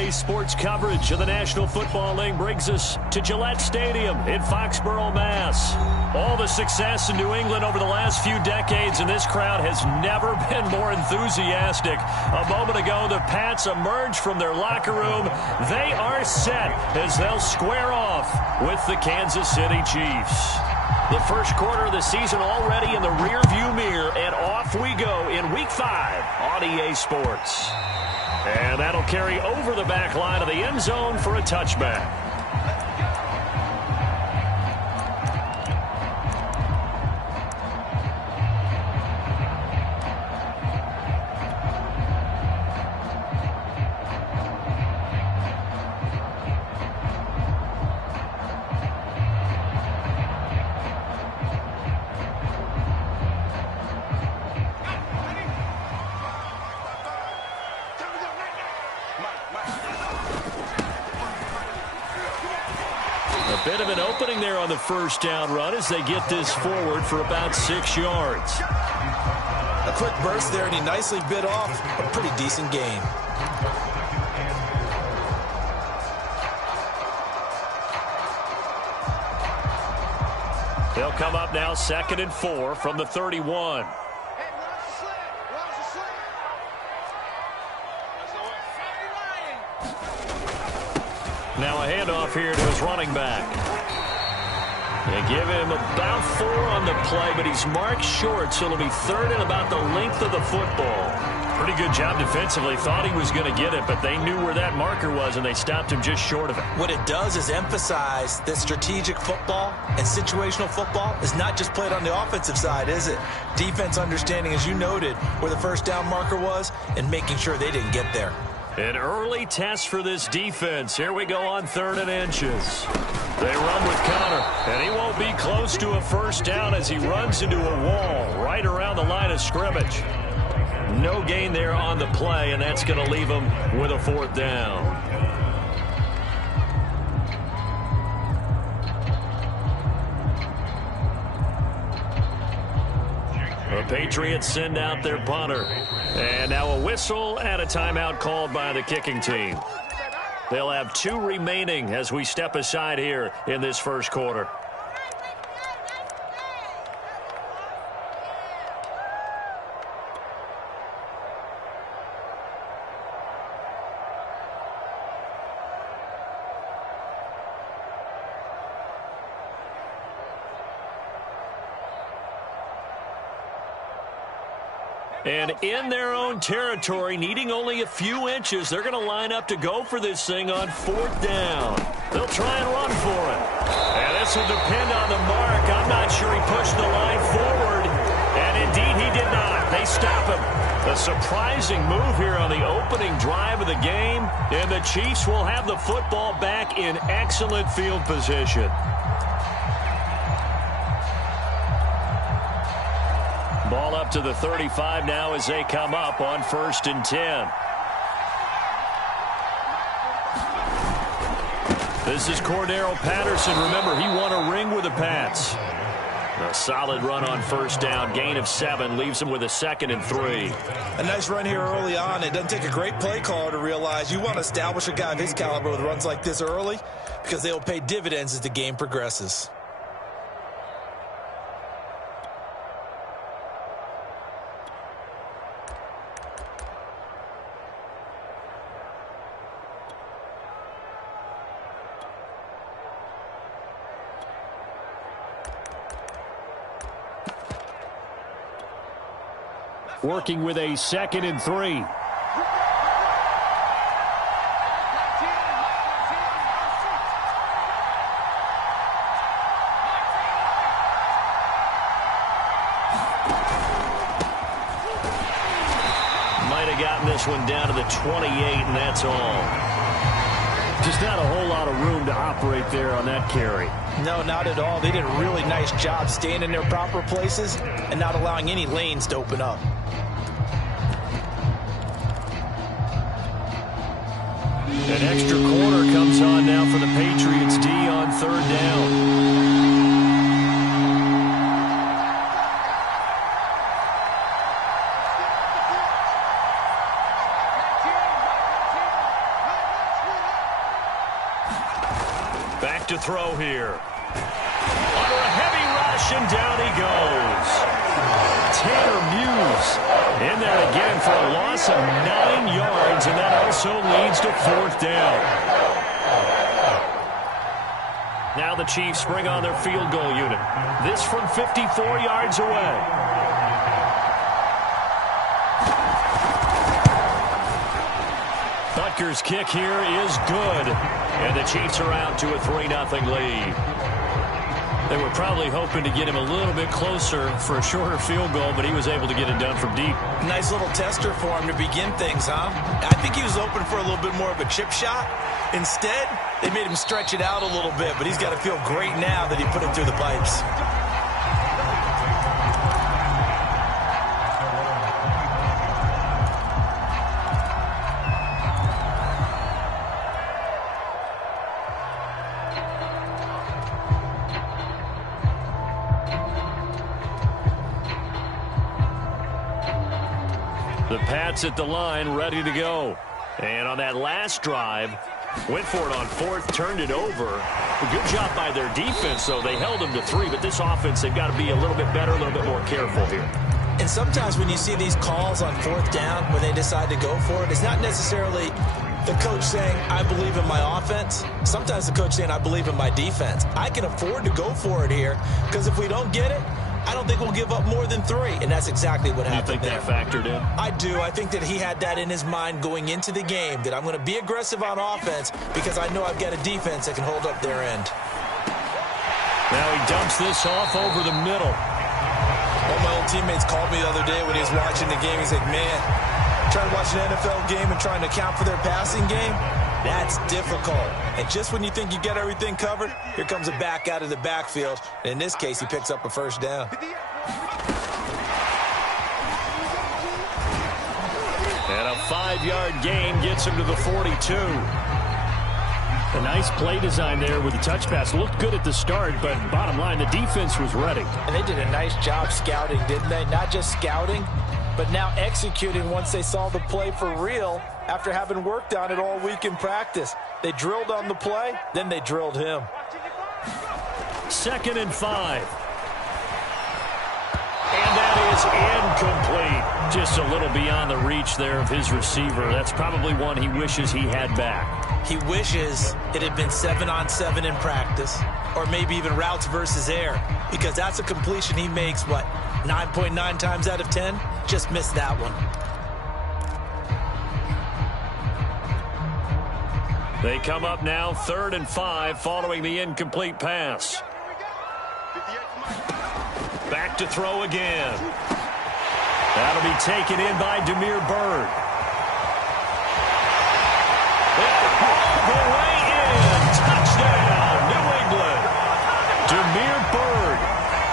RDA Sports coverage of the National Football League brings us to Gillette Stadium in Foxborough, Mass. All the success in New England over the last few decades, and this crowd has never been more enthusiastic. A moment ago, the Pats emerged from their locker room. They are set as they'll square off with the Kansas City Chiefs. The first quarter of the season already in the rearview mirror, and off we go in Week 5 on EA Sports. And that'll carry over the back line of the end zone for a touchback. Bit of an opening there on the first down run as they get this forward for about 6 yards. A quick burst there, and he nicely bit off a pretty decent gain. They'll come up now 2nd and 4 from the 31. Now a handoff here to his running back. They give him about 4 on the play, but he's marked short, so it'll be 3rd and about the length of the football. Pretty good job defensively. Thought he was going to get it, but they knew where that marker was, and they stopped him just short of it. What it does is emphasize that strategic football and situational football is not just played on the offensive side, is it? Defense understanding, as you noted, where the first down marker was and making sure they didn't get there. An early test for this defense. Here we go on 3rd and inches. They run with Connor, and he won't be close to a first down as he runs into a wall right around the line of scrimmage. No gain there on the play, and that's going to leave him with a 4th down. The Patriots send out their punter. And now a whistle and a timeout called by the kicking team. They'll have 2 remaining as we step aside here in this first quarter. And in their own territory, needing only a few inches, they're going to line up to go for this thing on 4th down. They'll try and run for it. And this will depend on the mark. I'm not sure he pushed the line forward. And indeed, he did not. They stop him. A surprising move here on the opening drive of the game. And the Chiefs will have the football back in excellent field position. Ball up to the 35 now as they come up on 1st and 10. This is Cordero Patterson. Remember, he won a ring with the Pats. A solid run on 1st down. Gain of 7 leaves him with a 2nd and 3. A nice run here early on. It doesn't take a great play caller to realize you want to establish a guy of his caliber with runs like this early because they will pay dividends as the game progresses. Working with a 2nd and 3. Might have gotten this one down to the 28, and that's all. Just not a whole lot of room to operate there on that carry. No, not at all. They did a really nice job staying in their proper places and not allowing any lanes to open up. An extra corner comes on now for the Patriots D on 3rd down. Back to throw here. Under a heavy rush, and down he goes. Tanner Muse in there again for a loss of 9 yards, and that also leads to 4th down. Now the Chiefs bring on their field goal unit. This from 54 yards away. Butker's kick here is good, and the Chiefs are out to a 3-0 lead. They were probably hoping to get him a little bit closer for a shorter field goal, but he was able to get it done from deep. Nice little tester for him to begin things, huh? I think he was open for a little bit more of a chip shot. Instead, they made him stretch it out a little bit, but he's got to feel great now that he put it through the pipes. The Pats at the line, ready to go. And on that last drive, went for it on 4th, turned it over. A good job by their defense, though. They held them to 3, but this offense, they've got to be a little bit better, a little bit more careful here. And sometimes when you see these calls on 4th down, when they decide to go for it, it's not necessarily the coach saying, I believe in my offense. Sometimes the coach saying, I believe in my defense. I can afford to go for it here, because if we don't get it, I don't think we'll give up more than 3, and that's exactly what happened. You think that factored in? I do. I think that he had that in his mind going into the game, that I'm going to be aggressive on offense because I know I've got a defense that can hold up their end. Now he dumps this off over the middle. One of my old teammates called me the other day when he was watching the game. He's like, man, trying to watch an NFL game and trying to account for their passing game, that's difficult. And just when you think you get everything covered, here comes a back out of the backfield. And in this case, he picks up a 1st down. And a 5-yard gain gets him to the 42. A nice play design there with the touch pass. Looked good at the start, but bottom line, the defense was ready. And they did a nice job scouting, didn't they? Not just scouting, but now executing once they saw the play for real after having worked on it all week in practice. They drilled on the play, then they drilled him. 2nd and 5. And that is incomplete. Just a little beyond the reach there of his receiver. That's probably one he wishes he had back. He wishes it had been 7-on-7 in practice, or maybe even routes versus air, because that's a completion he makes, 9.9 times out of 10? Just missed that one. They come up now 3rd and 5 following the incomplete pass. Back to throw again. That'll be taken in by Damiere Byrd. All the way in. Touchdown, New England. Damiere Byrd,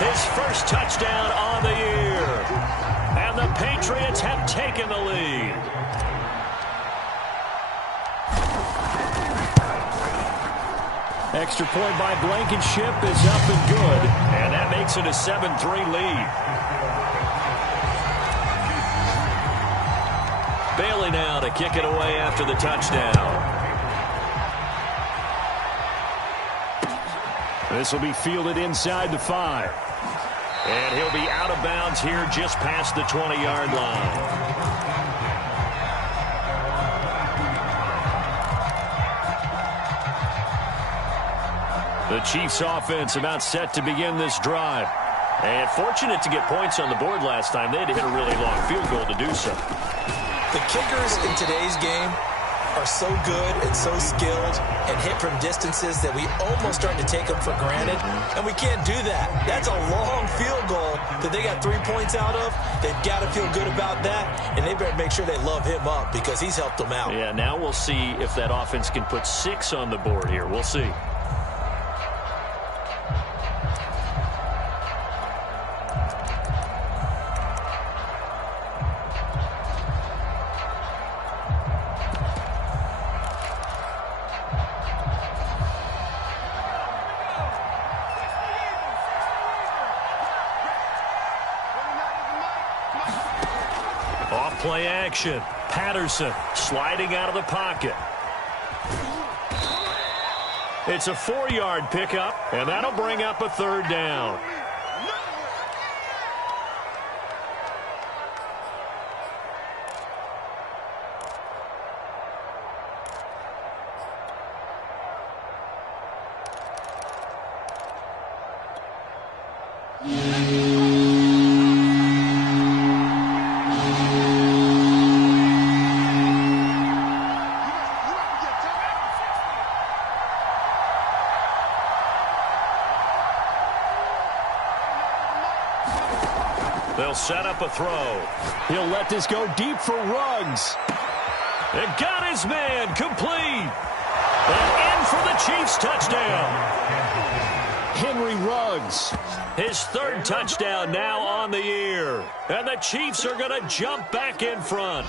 his first touchdown on the year. And the Patriots have taken the lead. Extra point by Blankenship is up and good. And that makes it a 7-3 lead. Bailey now to kick it away after the touchdown. This will be fielded inside the 5. And he'll be out of bounds here just past the 20-yard line. The Chiefs offense about set to begin this drive. And fortunate to get points on the board last time. They had to hit a really long field goal to do so. The kickers in today's game are so good and so skilled and hit from distances that we almost start to take them for granted. And we can't do that. That's a long field goal that they got 3 points out of. They've got to feel good about that. And they better make sure they love him up because he's helped them out. Yeah, now we'll see if that offense can put 6 on the board here. We'll see. Play action. Patterson sliding out of the pocket. It's a 4-yard pickup, and that'll bring up a third down. They'll set up a throw. He'll let this go deep for Ruggs. And got his man complete. And in for the Chiefs touchdown. Henry Ruggs. His third touchdown now on the year. And the Chiefs are going to jump back in front.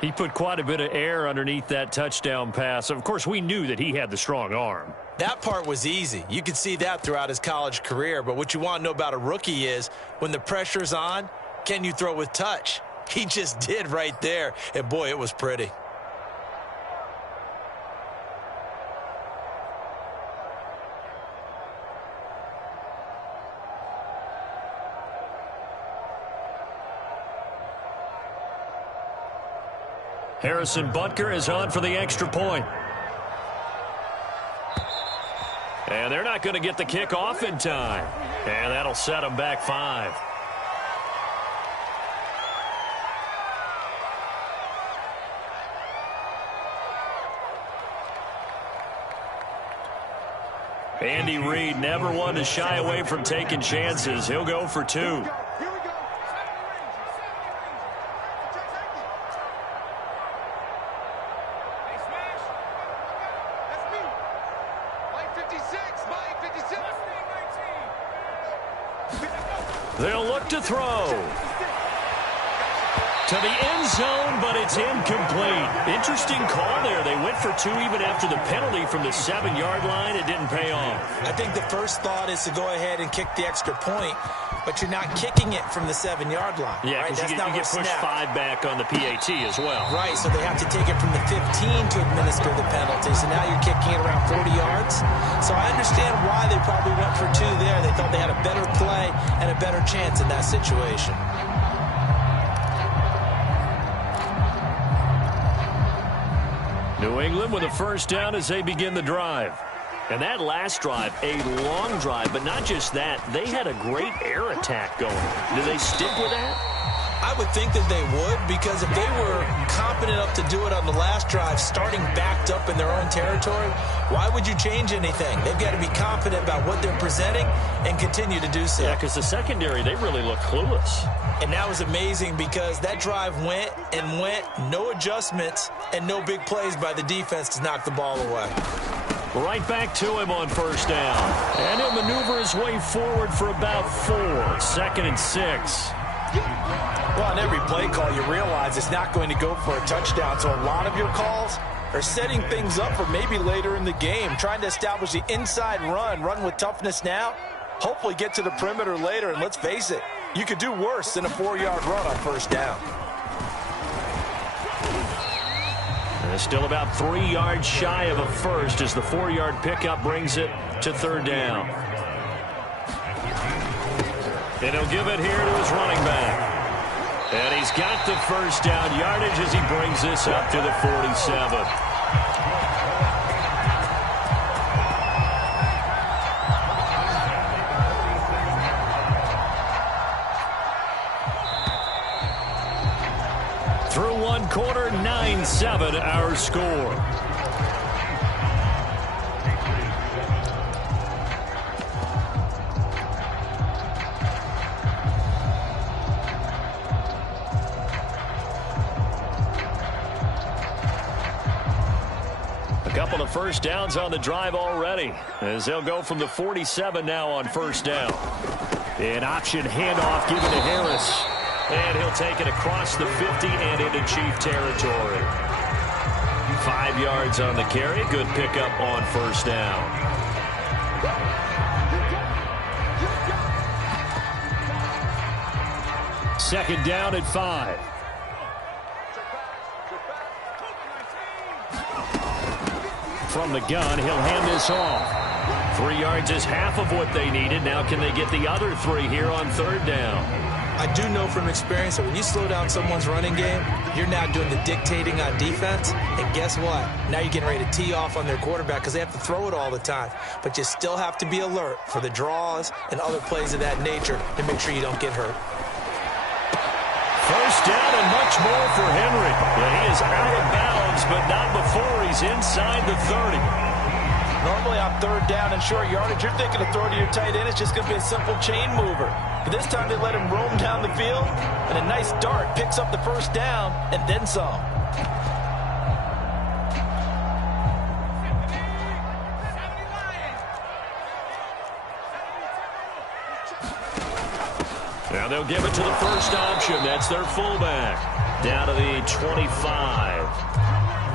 He put quite a bit of air underneath that touchdown pass. Of course, we knew that he had the strong arm. That part was easy. You could see that throughout his college career. But what you want to know about a rookie is when the pressure's on, can you throw with touch? He just did right there. And, boy, it was pretty. Harrison Butker is on for the extra point. And they're not going to get the kick off in time. And that'll set them back 5. Andy Reid never one to shy away from taking chances. He'll go for 2. They'll look to throw. To the end zone, but it's incomplete. Interesting call there. They went for 2 even after the penalty from the 7-yard line. It didn't pay off. I think the first thought is to go ahead and kick the extra point, but you're not kicking it from the 7-yard line. Yeah, right? because you get pushed 5 back on the PAT as well. Right, so they have to take it from the 15 to administer the penalty. So now you're kicking it around 40 yards. So I understand why they probably went for 2 there. They thought they had a better play and a better chance in that situation. New England with a first down as they begin the drive. And that last drive, a long drive, but not just that. They had a great air attack going. Do they stick with that? I would think that they would, because if they were confident enough to do it on the last drive, starting backed up in their own territory, why would you change anything? They've got to be confident about what they're presenting and continue to do so. Yeah, because the secondary, they really look clueless. And that was amazing because that drive went and went, no adjustments and no big plays by the defense to knock the ball away. Right back to him on first down. And he'll maneuver his way forward for about 4. 2nd and 6. Well, on every play call, you realize it's not going to go for a touchdown. So a lot of your calls are setting things up for maybe later in the game, trying to establish the inside run with toughness now, hopefully get to the perimeter later. And let's face it, you could do worse than a 4-yard run on first down. And still about 3 yards shy of a first as the 4-yard pickup brings it to 3rd down. And he'll give it here to his running back. And he's got the first down yardage as he brings this up to the 47. Through 1 quarter, 9-7 our score. Couple of first downs on the drive already as they'll go from the 47 now on first down. An option handoff given to Harris. And he'll take it across the 50 and into Chief territory. 5 yards on the carry. Good pickup on first down. Second down at 5. from the gun. He'll hand this off. 3 yards is half of what they needed. Now can they get the other 3 here on third down? I do know from experience that when you slow down someone's running game, you're now doing the dictating on defense. And guess what? Now you're getting ready to tee off on their quarterback because they have to throw it all the time. But you still have to be alert for the draws and other plays of that nature to make sure you don't get hurt. First down and much more for Henry. But he is out of bounds, but not before he's inside the 30. Normally on third down and short yardage, you're thinking of throwing to your tight end. It's just going to be a simple chain mover. But this time they let him roam down the field, and a nice dart picks up the first down and then some. Now they'll give it to the first option. That's their fullback. Down to the 25.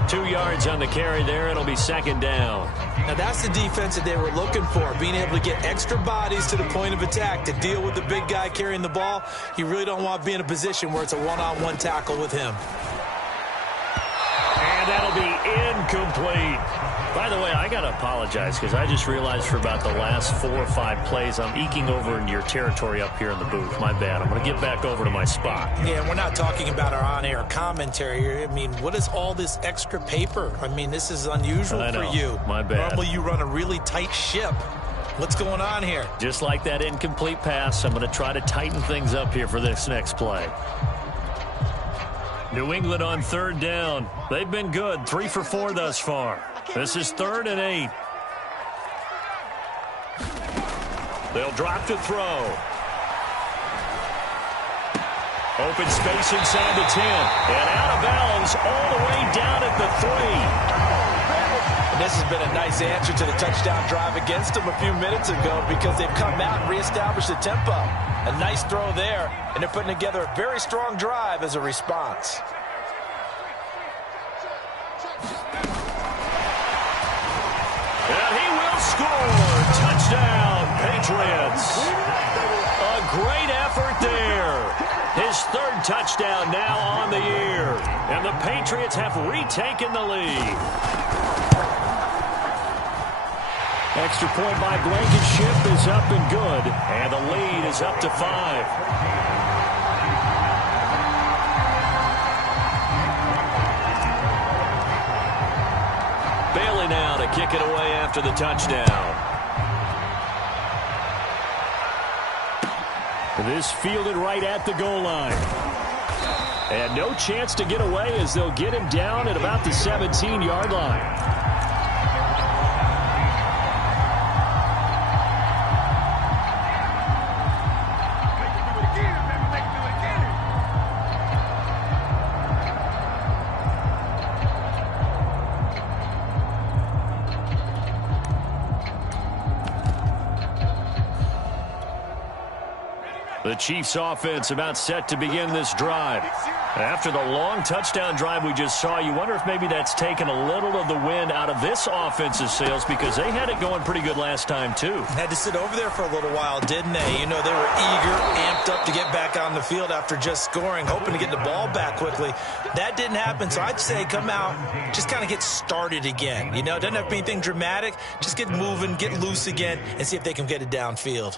2 yards on the carry there. It'll be second down. Now that's the defense that they were looking for, being able to get extra bodies to the point of attack to deal with the big guy carrying the ball. You really don't want to be in a position where it's a one-on-one tackle with him. And that'll be incomplete. By the way, I got to apologize because I just realized for about the last 4 or 5 plays I'm eking over into your territory up here in the booth. My bad. I'm going to get back over to my spot. Yeah, and we're not talking about our on-air commentary here. I mean, what is all this extra paper? I mean, this is unusual for you. My bad. Normally you run a really tight ship. What's going on here? Just like that incomplete pass, I'm going to try to tighten things up here for this next play. New England on third down. They've been good. 3 for 4 thus far. This is 3rd and 8. They'll drop to throw. Open space inside the 10. And out of bounds all the way down at the 3. And this has been a nice answer to the touchdown drive against them a few minutes ago because they've come out and reestablished the tempo. A nice throw there, and they're putting together a very strong drive as a response. And he will score. Touchdown, Patriots. A great effort there. His 3rd touchdown now on the year. And the Patriots have retaken the lead. Extra point by Blankenship is up and good. And the lead is up to 5. Bailey now to kick it away after the touchdown. This fielded right at the goal line. And no chance to get away as they'll get him down at about the 17-yard line. The Chiefs offense about set to begin this drive. After the long touchdown drive we just saw, you wonder if maybe that's taken a little of the wind out of this offense's sails because they had it going pretty good last time too. Had to sit over there for a little while, didn't they? You know, they were eager, amped up to get back on the field after just scoring, hoping to get the ball back quickly. That didn't happen, so I'd say come out, just kind of get started again. You know, it doesn't have to be anything dramatic. Just get moving, get loose again, and see if they can get it downfield.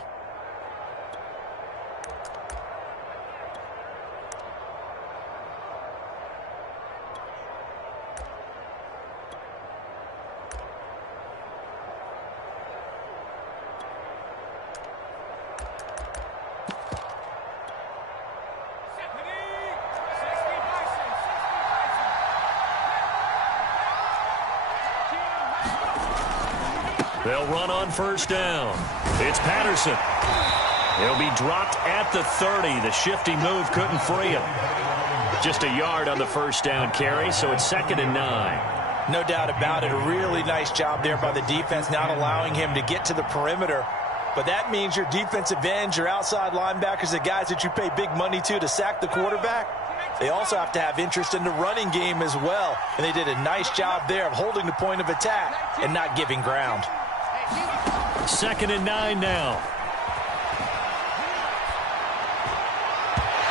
They'll run on first down. It's Patterson. He'll be dropped at the 30. The shifty move couldn't free him. Just a yard on the first down carry, so it's 2nd and 9. No doubt about it. A really nice job there by the defense, not allowing him to get to the perimeter. But that means your defensive ends, your outside linebackers, the guys that you pay big money to sack the quarterback, they also have to have interest in the running game as well. And they did a nice job there of holding the point of attack and not giving ground. 2nd and 9 now.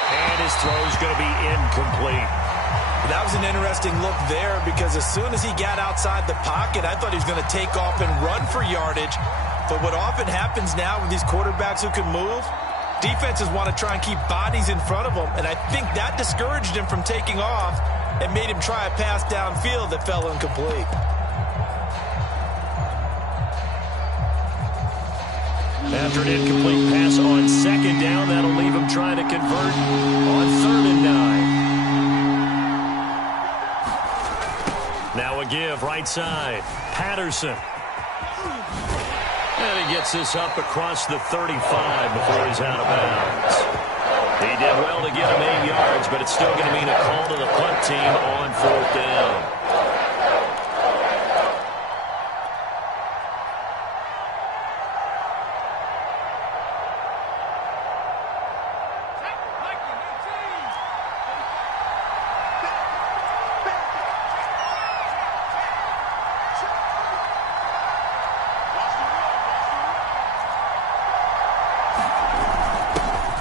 And his throw's going to be incomplete. That was an interesting look there because as soon as he got outside the pocket, I thought he was going to take off and run for yardage. But what often happens now with these quarterbacks who can move, defenses want to try and keep bodies in front of them, and I think that discouraged him from taking off and made him try a pass downfield that fell incomplete. After an incomplete pass on second down, that'll leave him trying to convert on 3rd and 9. Now a give right side. Patterson. And he gets this up across the 35 before he's out of bounds. He did well to get him 8 yards, but it's still going to mean a call to the punt team on 4th down.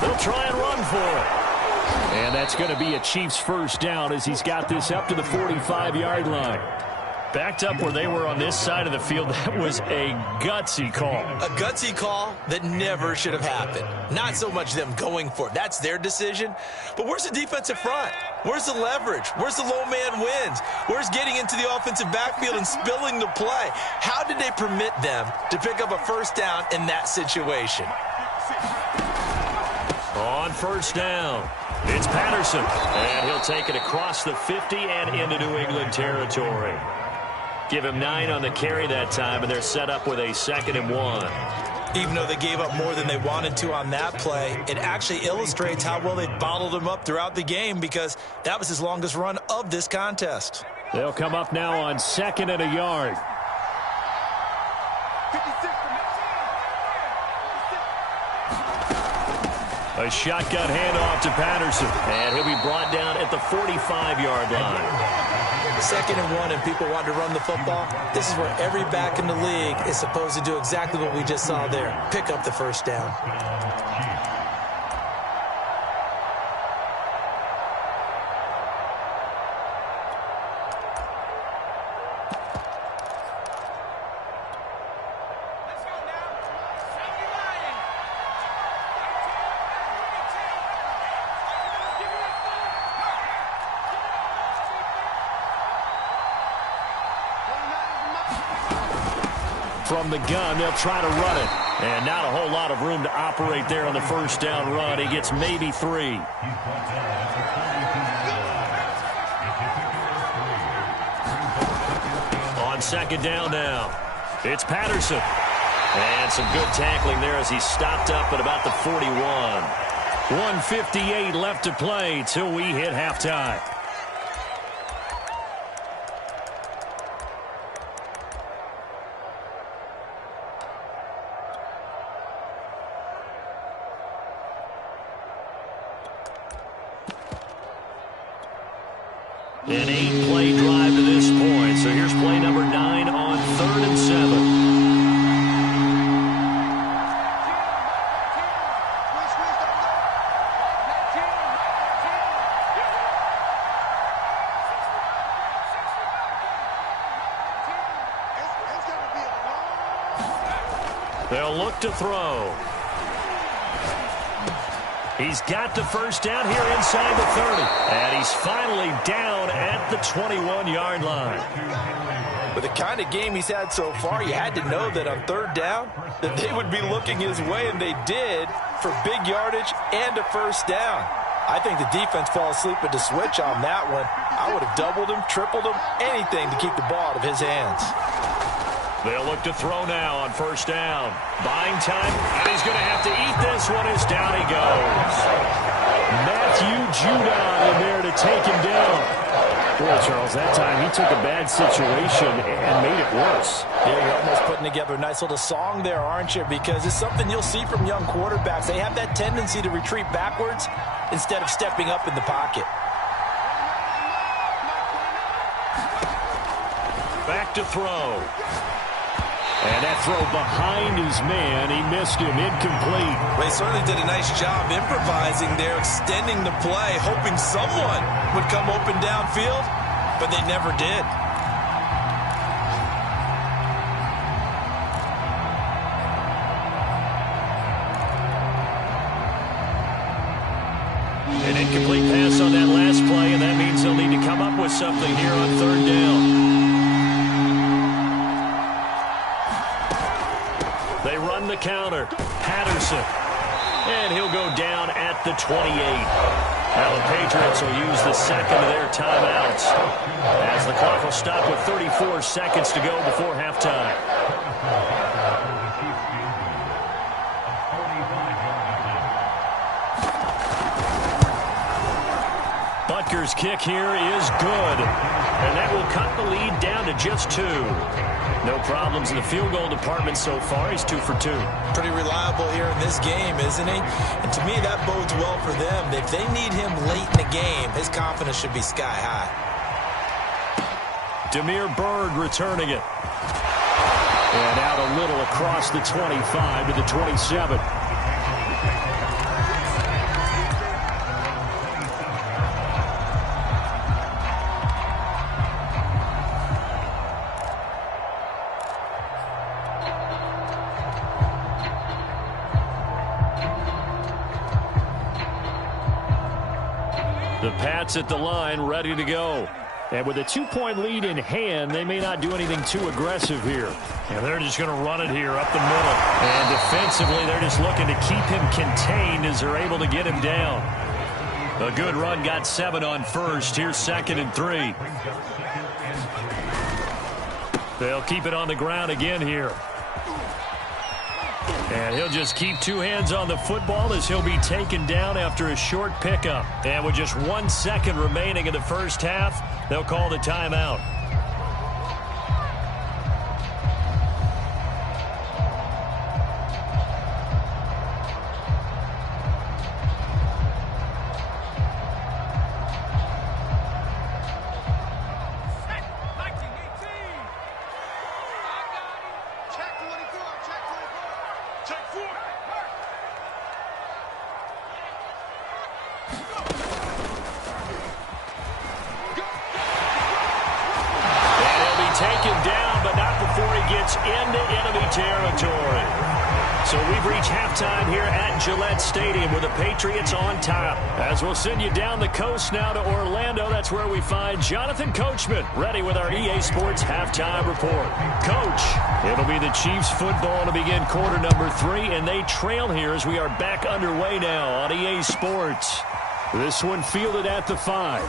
They'll try and run for it. And that's going to be a Chiefs first down as he's got this up to the 45-yard line. Backed up where they were on this side of the field, that was a gutsy call. A gutsy call that never should have happened. Not so much them going for it. That's their decision. But where's the defensive front? Where's the leverage? Where's the low man wins? Where's getting into the offensive backfield and spilling the play? How did they permit them to pick up a first down in that situation? On first down, it's Patterson. And he'll take it across the 50 and into New England territory. Give him 9 on the carry that time, and they're set up with a 2nd and 1. Even though they gave up more than they wanted to on that play, it actually illustrates how well they bottled him up throughout the game because that was his longest run of this contest. They'll come up now on 2nd and a yard. A shotgun handoff to Patterson, and he'll be brought down at the 45-yard line. 2nd and 1 and people want to run the football. This is where every back in the league is supposed to do exactly what we just saw there. Pick up the first down. From the gun, they'll try to run it. And not a whole lot of room to operate there on the first down run. He gets maybe 3. On 2nd down now, it's Patterson. And some good tackling there as he stopped up at about the 41. 1:58 left to play till we hit halftime. An 8-play drive to this point. So here's play number 9 on 3rd and 7. They'll look to throw. He's got the first down here inside the 30. And he's finally down at the 21-yard line. With the kind of game he's had so far, you had to know that on 3rd down that they would be looking his way, and they did, for big yardage and a first down. I think the defense fell asleep at the switch on that one. I would have doubled him, tripled him, anything to keep the ball out of his hands. They'll look to throw now on first down. Buying time, and he's going to have to eat this one as down he goes. Matthew Judon in there to take him down. Boy, Charles, that time he took a bad situation and made it worse. Yeah, you're almost putting together a nice little song there, aren't you? Because it's something you'll see from young quarterbacks. They have that tendency to retreat backwards instead of stepping up in the pocket. Back to throw. And that throw behind his man, he missed him, incomplete. They certainly did a nice job improvising there, extending the play, hoping someone would come open downfield, but they never did. An incomplete pass on that last play, and that means they'll need to come up with something here on third down. They run the counter. Patterson. And he'll go down at the 28. Now the Patriots will use the second of their timeouts as the clock will stop with 34 seconds to go before halftime. Butker's kick here is good, and that will cut the lead down to just 2. No problems in the field goal department so far. He's 2 for 2. Pretty reliable here in this game, isn't he? And to me, that bodes well for them. If they need him late in the game, his confidence should be sky high. Damiere Byrd returning it. And out a little across the 25 to the 27. The Pats at the line, ready to go. And with a 2-point lead in hand, they may not do anything too aggressive here. And they're just going to run it here up the middle. And defensively, they're just looking to keep him contained as they're able to get him down. A good run, got 7 on first. Here's 2nd and 3. They'll keep it on the ground again here. And he'll just keep 2 hands on the football as he'll be taken down after a short pickup. And with just 1 second remaining in the first half, they'll call the timeout. Taken down, but not before he gets into enemy territory. So we've reached halftime here at Gillette Stadium with the Patriots on top. As we'll send you down the coast now to Orlando, that's where we find Jonathan Coachman, ready with our EA Sports halftime report. Coach, it'll be the Chiefs football to begin quarter number 3, and they trail here as we are back underway now on EA Sports. This one fielded at the 5.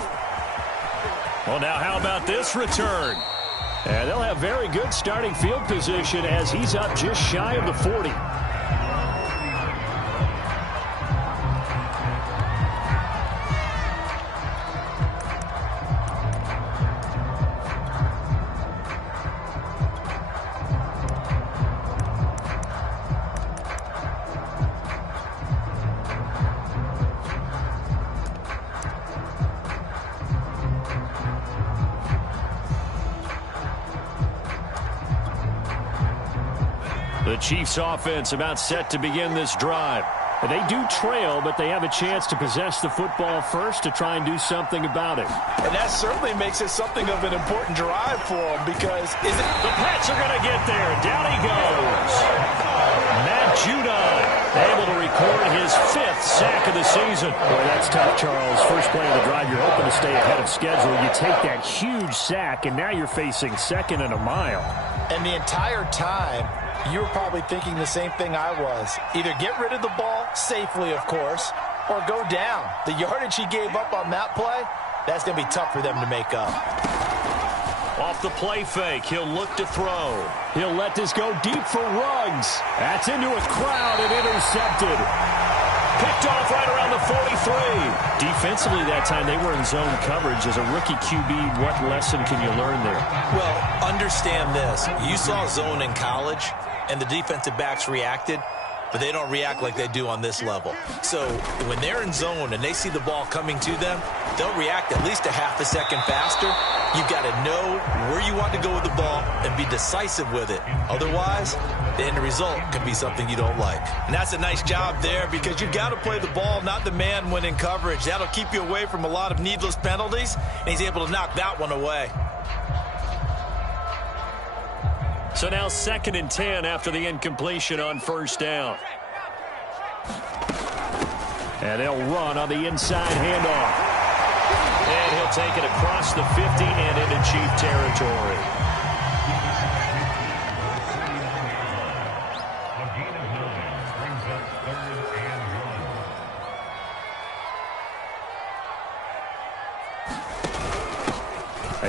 Well, now how about this return? And they'll have very good starting field position as he's up just shy of the 40. The Chiefs offense about set to begin this drive. And they do trail, but they have a chance to possess the football first to try and do something about it. And that certainly makes it something of an important drive for them because the Pats are going to get there. Down he goes. Matt Judon able to record his 5th sack of the season. Boy, that's tough, Charles. First play of the drive, you're hoping to stay ahead of schedule. You take that huge sack, and now you're facing 2nd and a mile. And the entire time, you were probably thinking the same thing I was. Either get rid of the ball safely, of course, or go down. The yardage he gave up on that play, that's going to be tough for them to make up. Off the play fake, he'll look to throw. He'll let this go deep for Ruggs. That's into a crowd and intercepted. Picked off right around the 43. Defensively that time, they were in zone coverage. As a rookie QB, what lesson can you learn there? Well, understand this. You saw zone in college, and the defensive backs reacted. but they don't react like they do on this level. So when they're in zone and they see the ball coming to them, they'll react at least a half a second faster. You've got to know where you want to go with the ball and be decisive with it. Otherwise, the end result can be something you don't like. And that's a nice job there because you've got to play the ball, not the man when in coverage. That'll keep you away from a lot of needless penalties, and he's able to knock that one away. So now 2nd and 10 after the incompletion on first down. And they'll run on the inside handoff. And he'll take it across the 50 and into Chief territory.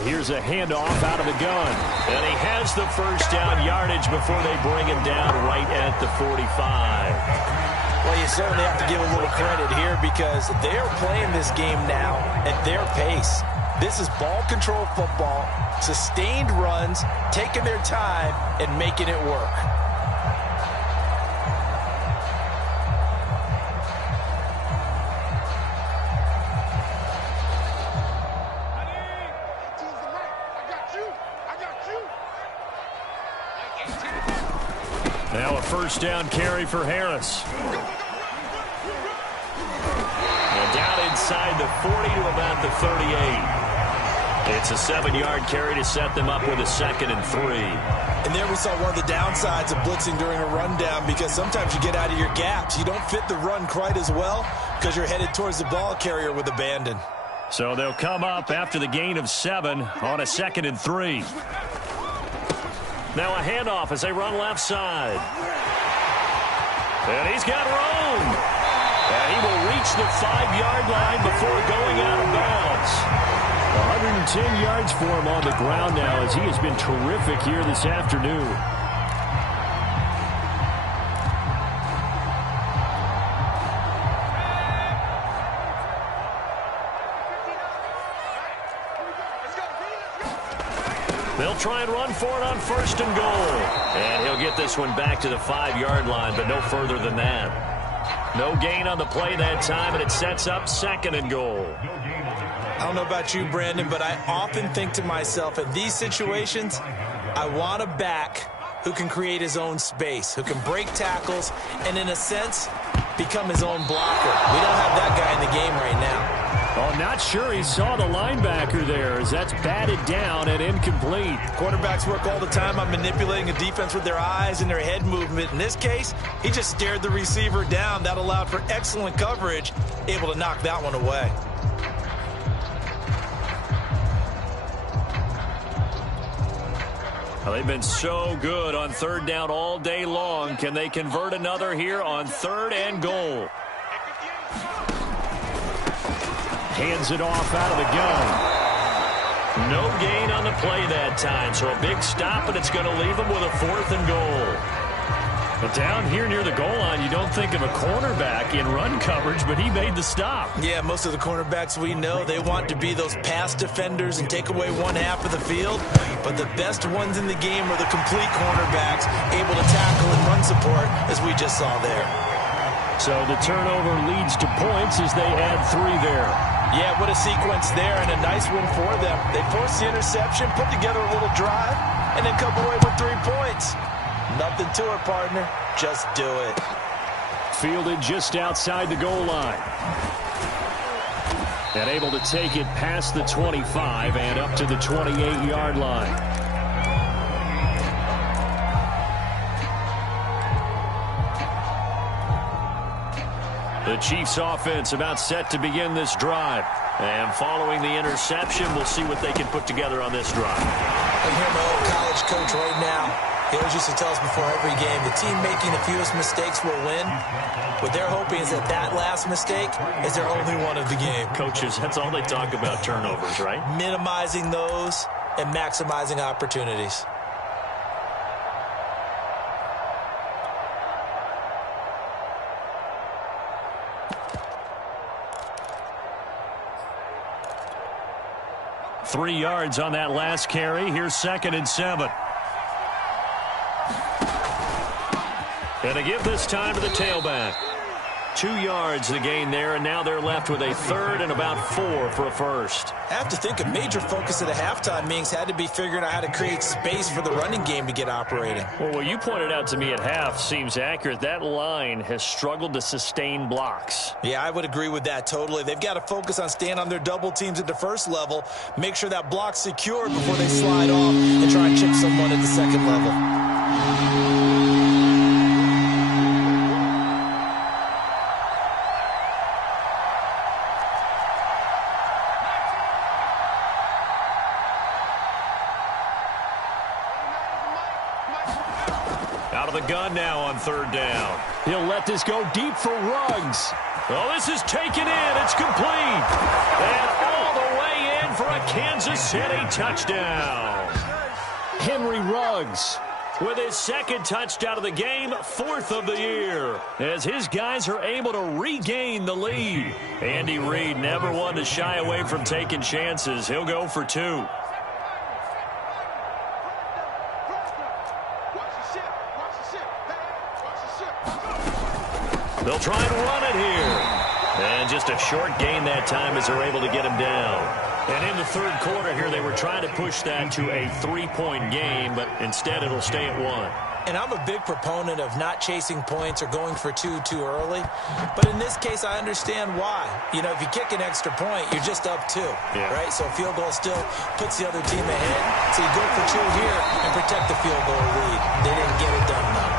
Here's a handoff out of the gun. And he has the first down yardage before they bring him down right at the 45. Well, you certainly have to give a little credit here because they're playing this game now at their pace. This is ball control football, sustained runs, taking their time, and making it work. Now a first down carry for Harris. And down inside the 40 to about the 38. It's a 7-yard carry to set them up with a 2nd and 3. And there we saw one of the downsides of blitzing during a rundown because sometimes you get out of your gaps. You don't fit the run quite as well because you're headed towards the ball carrier with abandon. So they'll come up after the gain of 7 on a 2nd and 3. Now a handoff as they run left side. And he's got room. And he will reach the 5-yard line before going out of bounds. 110 yards for him on the ground now as he has been terrific here this afternoon. They'll try and run for it on 1st and goal. And he'll get this one back to the 5-yard line, but no further than that. No gain on the play that time, and it sets up 2nd and goal. I don't know about you, Brandon, but I often think to myself, in these situations, I want a back who can create his own space, who can break tackles, and in a sense, become his own blocker. We don't have that guy in the game right now. Oh, not sure he saw the linebacker there as that's batted down and incomplete. Quarterbacks work all the time on manipulating a defense with their eyes and their head movement. In this case, he just stared the receiver down. That allowed for excellent coverage, able to knock that one away. Well, they've been so good on 3rd down all day long. Can they convert another here on 3rd and goal? Hands it off out of the gun. No gain on the play that time, so a big stop, and it's going to leave them with a 4th and goal. But down here near the goal line, you don't think of a cornerback in run coverage, but he made the stop. Yeah, most of the cornerbacks we know, they want to be those pass defenders and take away one half of the field. But the best ones in the game are the complete cornerbacks, able to tackle and run support, as we just saw there. So the turnover leads to points as they add 3 there. Yeah, what a sequence there, and a nice win for them. They forced the interception, put together a little drive, and then come away with 3 points. Nothing to it, partner. Just do it. Fielded just outside the goal line. And able to take it past the 25 and up to the 28-yard line. The Chiefs offense about set to begin this drive. And following the interception, we'll see what they can put together on this drive. I hear my old college coach right now. He always used to tell us before every game, the team making the fewest mistakes will win. What they're hoping is that that last mistake is their only one of the game. Coaches, that's all they talk about, turnovers, right? Minimizing those and maximizing opportunities. Three yards on that last carry. Here's 2nd and 7. And to give this time to the tailback. 2 yards the gain there, and now they're left with a third and about 4 for a first. I have to think a major focus at the halftime means had to be figuring out how to create space for the running game to get operating. Well, what you pointed out to me at half seems accurate. That line has struggled to sustain blocks. Yeah, I would agree with that totally. They've got to focus on staying on their double teams at the first level, make sure that block's secured before they slide off and try and chip someone at the second level. Out of the gun now on third down. He'll let this go deep for Ruggs. Oh, this is taken in. It's complete. And all the way in for a Kansas City touchdown. Henry Ruggs with his second touchdown of the game, 4th of the year, as his guys are able to regain the lead. Andy Reid never one to shy away from taking chances. He'll go for 2. They'll try and run it here. And just a short gain that time as they're able to get him down. And in the third quarter here, they were trying to push that to a 3-point game, but instead it'll stay at 1. And I'm a big proponent of not chasing points or going for 2 too early. But in this case, I understand why. You know, if you kick an extra point, you're just up 2, right? So a field goal still puts the other team ahead. So you go for 2 here and protect the field goal lead. They didn't get it done, though.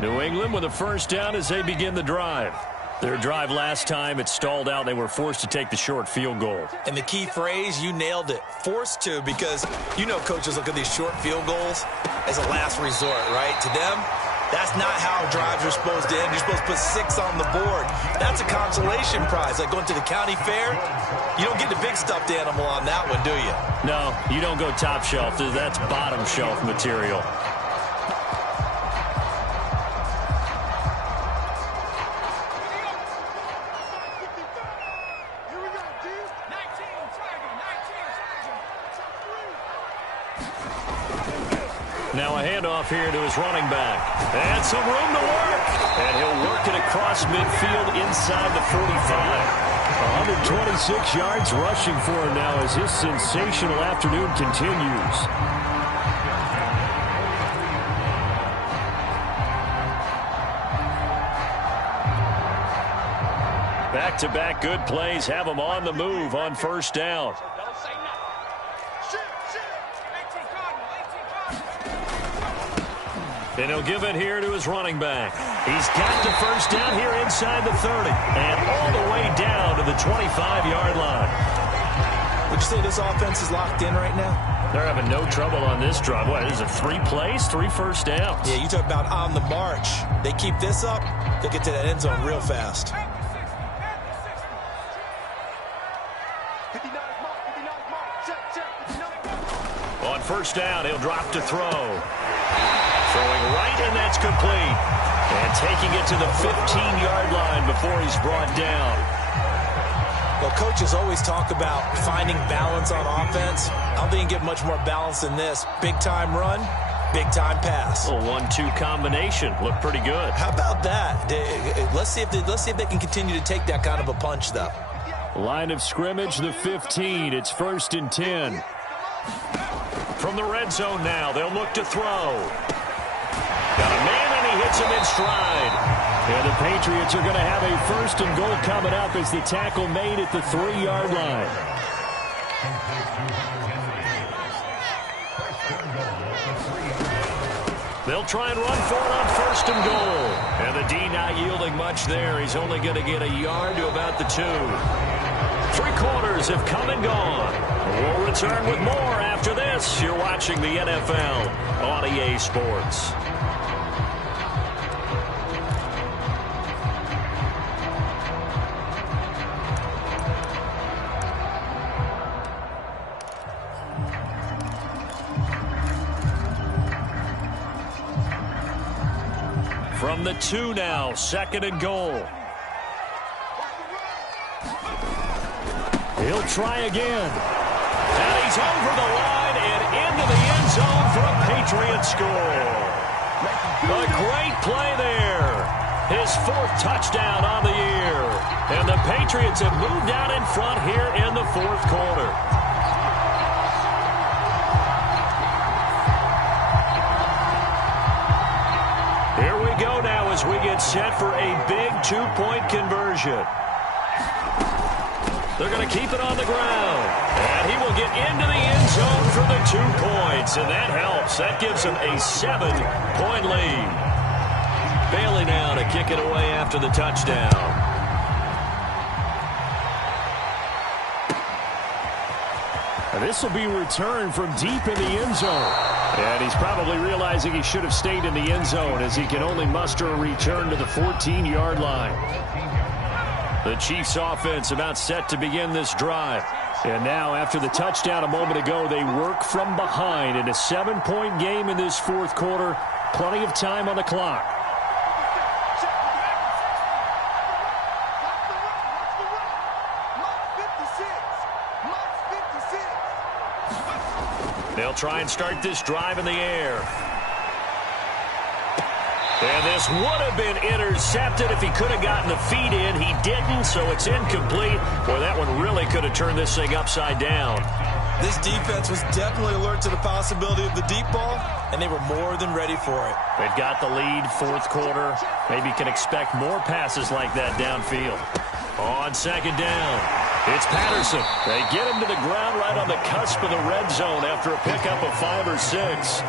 New England with a first down as they begin the drive. Their drive last time, it stalled out. They were forced to take the short field goal. And the key phrase, you nailed it. Forced to, because you know coaches look at these short field goals as a last resort, right? To them, that's not how drives are supposed to end. You're supposed to put 6 on the board. That's a consolation prize. Like going to the county fair, you don't get the big stuffed animal on that one, do you? No, you don't go top shelf. That's bottom shelf material. Now a handoff here to his running back. And some room to work. And he'll work it across midfield inside the 45. 126 yards rushing for him now as his sensational afternoon continues. Back-to-back good plays have him on the move on first down. And he'll give it here to his running back. He's got the first down here inside the 30. And all the way down to the 25-yard line. Would you say this offense is locked in right now? They're having no trouble on this drive. What, is it 3 plays, 3 first downs? Yeah, you talk about on the march. They keep this up, they'll get to that end zone real fast. On first down, he'll drop to throw. Throwing right, and that's complete. And taking it to the 15-yard line before he's brought down. Well, coaches always talk about finding balance on offense. I don't think you get much more balance than this. Big-time run, big-time pass. A 1-2 combination. Looked pretty good. How about that? Let's see if they can continue to take that kind of a punch, though. Line of scrimmage, the 15. It's 1st and 10. From the red zone now, they'll look to throw. Got a man, and he hits him in stride. And the Patriots are going to have a 1st and goal coming up as the tackle made at the 3-yard line. They'll try and run for it on 1st and goal. And the D not yielding much there. He's only going to get a yard to about the 2. 3 quarters have come and gone. We'll return with more after this. You're watching the NFL on EA Sports. From the 2 now, 2nd and goal. He'll try again. And he's over the line and into the end zone for a Patriot score. A great play there. His 4th touchdown on the year. And the Patriots have moved out in front here in the 4th quarter. Here we go now as we get set for a big 2-point conversion. They're going to keep it on the ground. And he will get into the end zone for the 2 points. And that helps. That gives him a 7-point lead. Bailey now to kick it away after the touchdown. And this will be returned from deep in the end zone. And he's probably realizing he should have stayed in the end zone as he can only muster a return to the 14-yard line. The Chiefs offense about set to begin this drive. And now after the touchdown a moment ago, they work from behind in a 7-point game in this 4th quarter. Plenty of time on the clock. They'll try and start this drive in the air. And this would have been intercepted if he could have gotten the feet in. He didn't, so it's incomplete. Boy, that one really could have turned this thing upside down. This defense was definitely alert to the possibility of the deep ball, and they were more than ready for it. They've got the lead, 4th quarter. Maybe can expect more passes like that downfield. On 2nd down, it's Patterson. They get him to the ground right on the cusp of the red zone after a pickup of 5 or 6.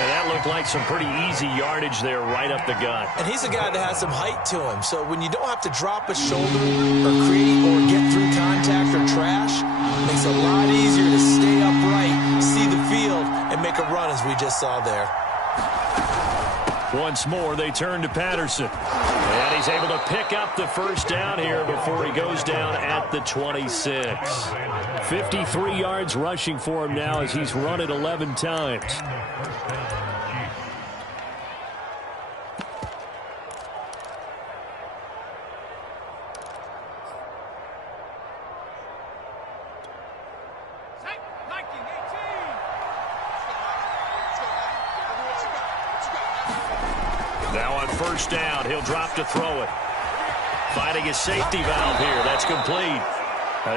And that looked like some pretty easy yardage there right up the gut. And he's a guy that has some height to him. So when you don't have to drop a shoulder or create or get through contact or trash, it makes it a lot easier to stay upright, see the field, and make a run as we just saw there. Once more, they turn to Patterson. And he's able to pick up the 1st down here before he goes down at the 26. 53 yards rushing for him now as he's run it 11 times. Now on 1st down, he'll drop to throw it. Finding his safety valve here. That's complete.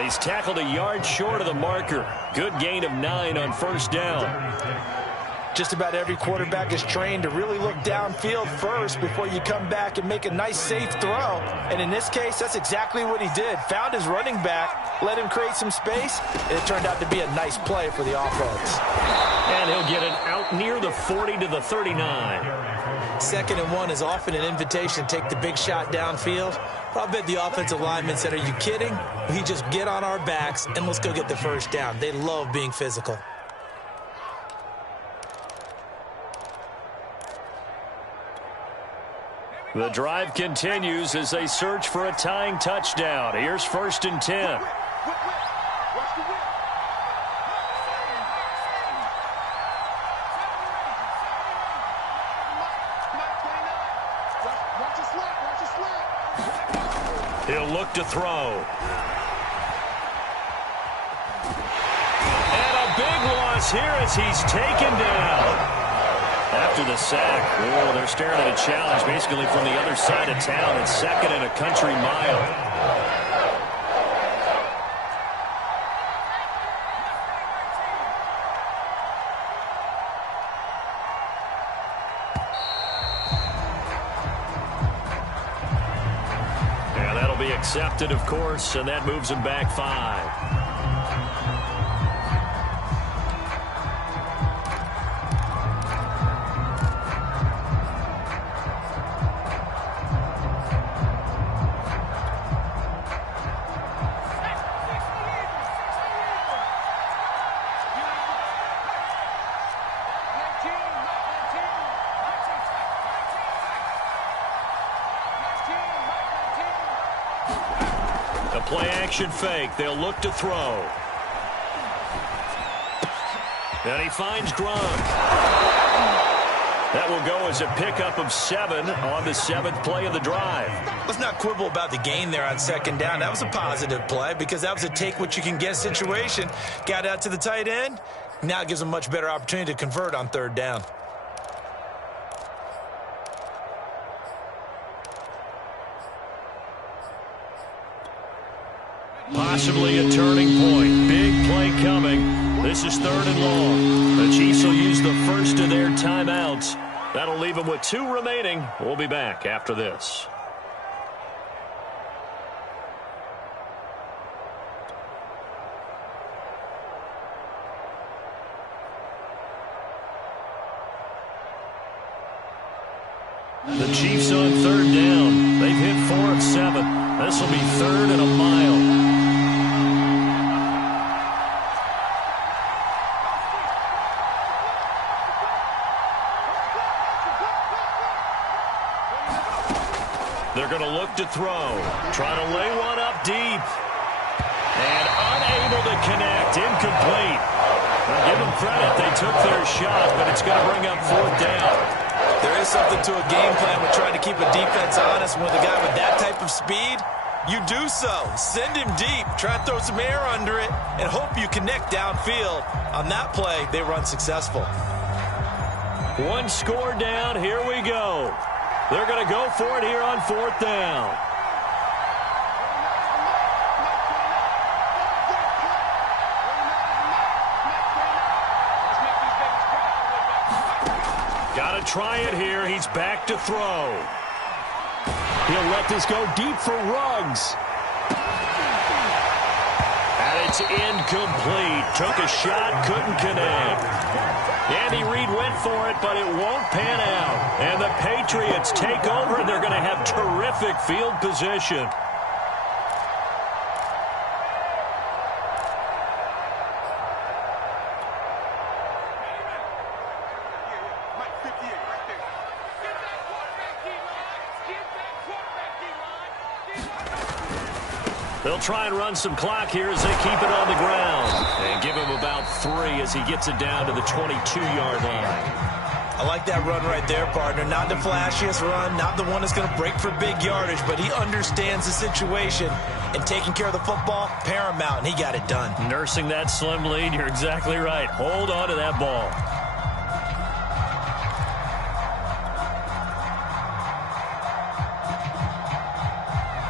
He's tackled a yard short of the marker. Good gain of 9 on 1st down. Just about every quarterback is trained to really look downfield first before you come back and make a nice, safe throw. And in this case, that's exactly what he did. Found his running back, let him create some space, and it turned out to be a nice play for the offense. And he'll get it out near the 40 to the 39. 2nd and 1 is often an invitation to take the big shot downfield. I bet the offensive lineman said, "Are you kidding? We just get on our backs and let's go get the 1st down." They love being physical. The drive continues as they search for a tying touchdown. Here's 1st and 10. He'll look to throw. And a big loss here as he's taken down. After the sack, they're staring at a challenge basically from the other side of town. It's 2nd and a country mile. And that'll be accepted, of course, and that moves him back 5. Play-action fake. They'll look to throw. And he finds Gronk. That will go as a pickup of 7 on the 7th play of the drive. Let's not quibble about the gain there on second down. That was a positive play because that was a take-what-you-can-get situation. Got out to the tight end. Now it gives them a much better opportunity to convert on third down. Possibly a turning point. Big play coming. This is 3rd and long. The Chiefs will use the first of their timeouts. That'll leave them with 2 remaining. We'll be back after this. The Chiefs on 3rd down. They've hit 4 of 7. This will be 3rd and a mile. They're going to look to throw. Try to lay one up deep. And unable to connect. Incomplete. Now give them credit. They took their shot, but it's going to bring up 4th down. There is something to a game plan with trying to keep a defense honest. With a guy with that type of speed, you do so. Send him deep. Try to throw some air under it and hope you connect downfield. On that play, they run successful. 1 score down. Here we go. They're going to go for it here on 4th down. Got to try it here. He's back to throw. He'll let this go deep for Ruggs. And it's incomplete. Took a shot, couldn't connect. Andy Reid went for it, but it won't pan out. And the Patriots take over, and they're going to have terrific field position. They'll try and run some clock here as they keep it on the ground. And give him about 3 as he gets it down to the 22-yard line. I like that run right there, partner. Not the flashiest run, not the one that's going to break for big yardage, but he understands the situation, and taking care of the football, paramount, and he got it done. Nursing that slim lead, you're exactly right. Hold on to that ball.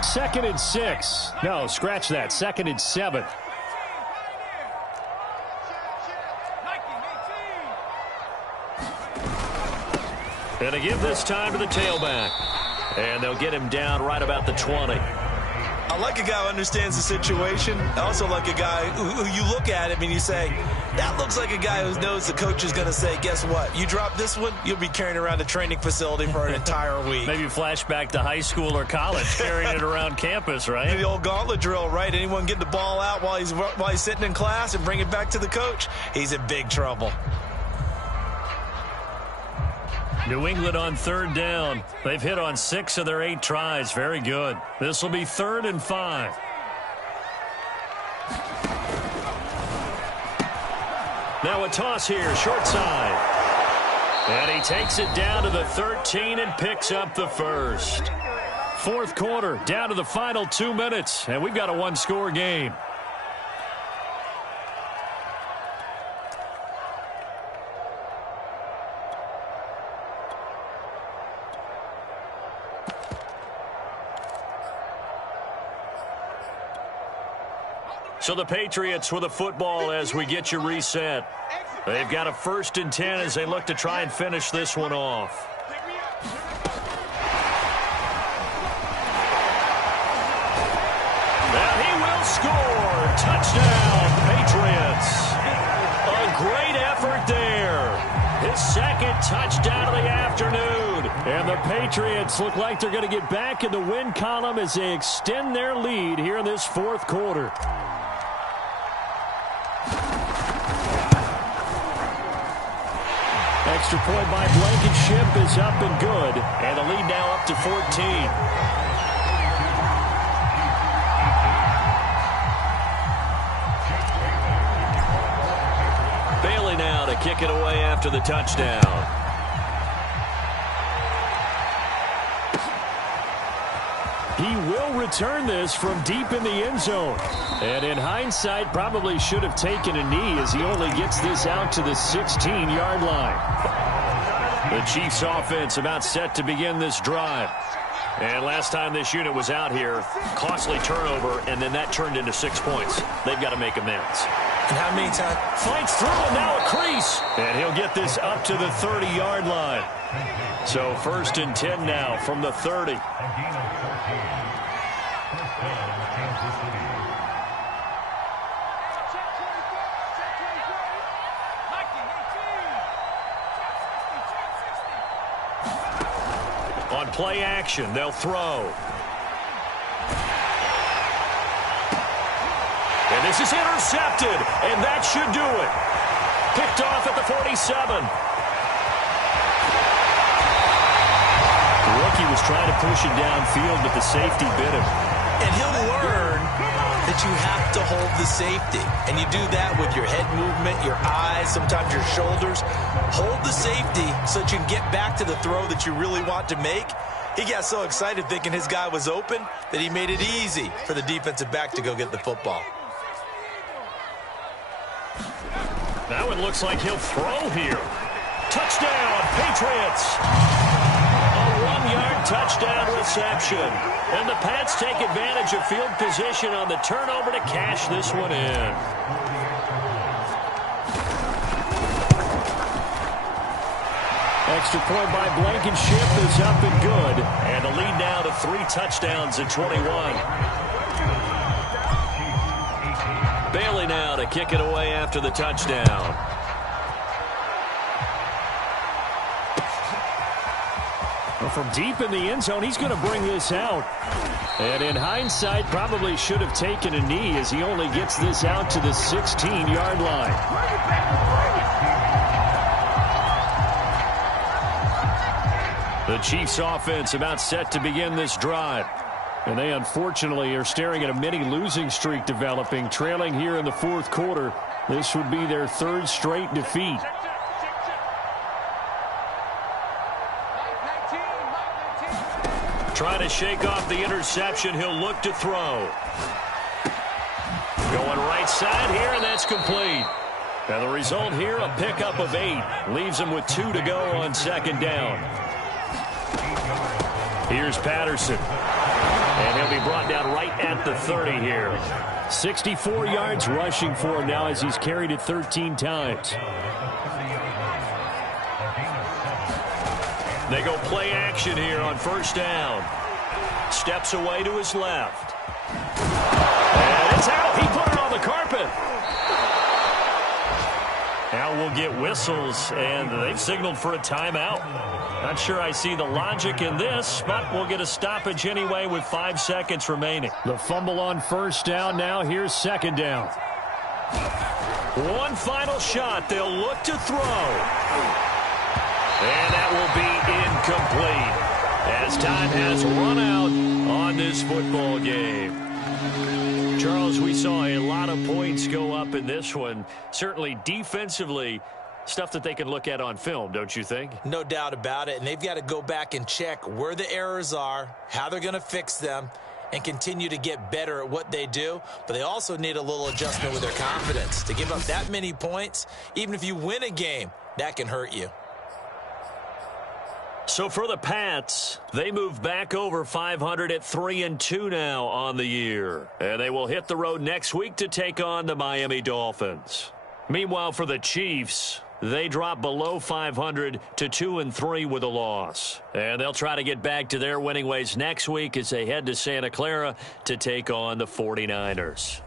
Second and 6. No, scratch that. 2nd and 7. And they give this time to the tailback. And they'll get him down right about the 20. I like a guy who understands the situation. I also like a guy who you look at him and you say, that looks like a guy who knows the coach is going to say, guess what? You drop this one, you'll be carrying around the training facility for an entire week. Maybe flashback to high school or college, carrying it around campus, right? The old gauntlet drill, right? Anyone get the ball out while he's sitting in class and bring it back to the coach? He's in big trouble. New England on 3rd down. They've hit on 6 of their 8 tries. Very good. This will be 3rd and 5. Now a toss here, short side. And he takes it down to the 13 and picks up the first. 4th quarter, down to the final 2 minutes, and we've got a 1-score game. So the Patriots with the football as we get you reset. They've got a 1st and 10 as they look to try and finish this one off. And he will score. Touchdown, Patriots. A great effort there. His 2nd touchdown of the afternoon. And the Patriots look like they're going to get back in the win column as they extend their lead here in this 4th quarter. Extra point by Blankenship is up and good. And the lead now up to 14. Bailey now to kick it away after the touchdown. will return this from deep in the end zone. And in hindsight, probably should have taken a knee as he only gets this out to the 16-yard line. The Chiefs offense about set to begin this drive. And last time this unit was out here, costly turnover, and then that turned into 6 points. They've got to make amends. And how many times? Fights through, and now a crease. And he'll get this up to the 30-yard line. So 1st and 10 now from the 30. On play action, they'll throw. And this is intercepted, and that should do it. Picked off at the 47. The rookie was trying to push it downfield, but the safety bit him. And he'll learn that you have to hold the safety. And you do that with your head movement, your eyes, sometimes your shoulders. Hold the safety so that you can get back to the throw that you really want to make. He got so excited thinking his guy was open that he made it easy for the defensive back to go get the football. Now it looks like he'll throw here. Touchdown, Patriots. A 1-yard touchdown reception. And the Pats take advantage of field position on the turnover to cash this one in. Extra point by Blankenship is up and good. And the lead now to 3 touchdowns at 21. Bailey now to kick it away after the touchdown. Well, from deep in the end zone, he's going to bring this out. And in hindsight, probably should have taken a knee as he only gets this out to the 16-yard line. The Chiefs offense about set to begin this drive. And they unfortunately are staring at a mini losing streak developing, trailing here in the 4th quarter. This would be their 3rd straight defeat. Trying to shake off the interception. He'll look to throw. Going right side here, and that's complete. And the result here, a pickup of 8. Leaves him with 2 to go on 2nd down. Here's Patterson. And he'll be brought down right at the 30 here. 64 yards rushing for him now as he's carried it 13 times. They go play action here on 1st down. Steps away to his left. And it's out. He put it on the carpet. Now we'll get whistles, and they've signaled for a timeout. Not sure I see the logic in this, but we'll get a stoppage anyway with 5 seconds remaining. The fumble on 1st down. Now here's 2nd down. One final shot. They'll look to throw. And that will be incomplete as time has run out on this football game. Charles, we saw a lot of points go up in this one. Certainly defensively, stuff that they can look at on film, don't you think? No doubt about it. And they've got to go back and check where the errors are, how they're going to fix them, and continue to get better at what they do. But they also need a little adjustment with their confidence. To give up that many points, even if you win a game, that can hurt you. So for the Pats, they move back over 500 at 3-2 now on the year. And they will hit the road next week to take on the Miami Dolphins. Meanwhile, for the Chiefs, they drop below 500 to 2-3 with a loss. And they'll try to get back to their winning ways next week as they head to Santa Clara to take on the 49ers.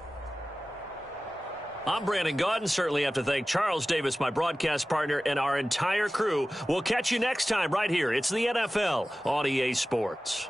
I'm Brandon Gaudin. Certainly have to thank Charles Davis, my broadcast partner, and our entire crew. We'll catch you next time right here. It's the NFL on EA Sports.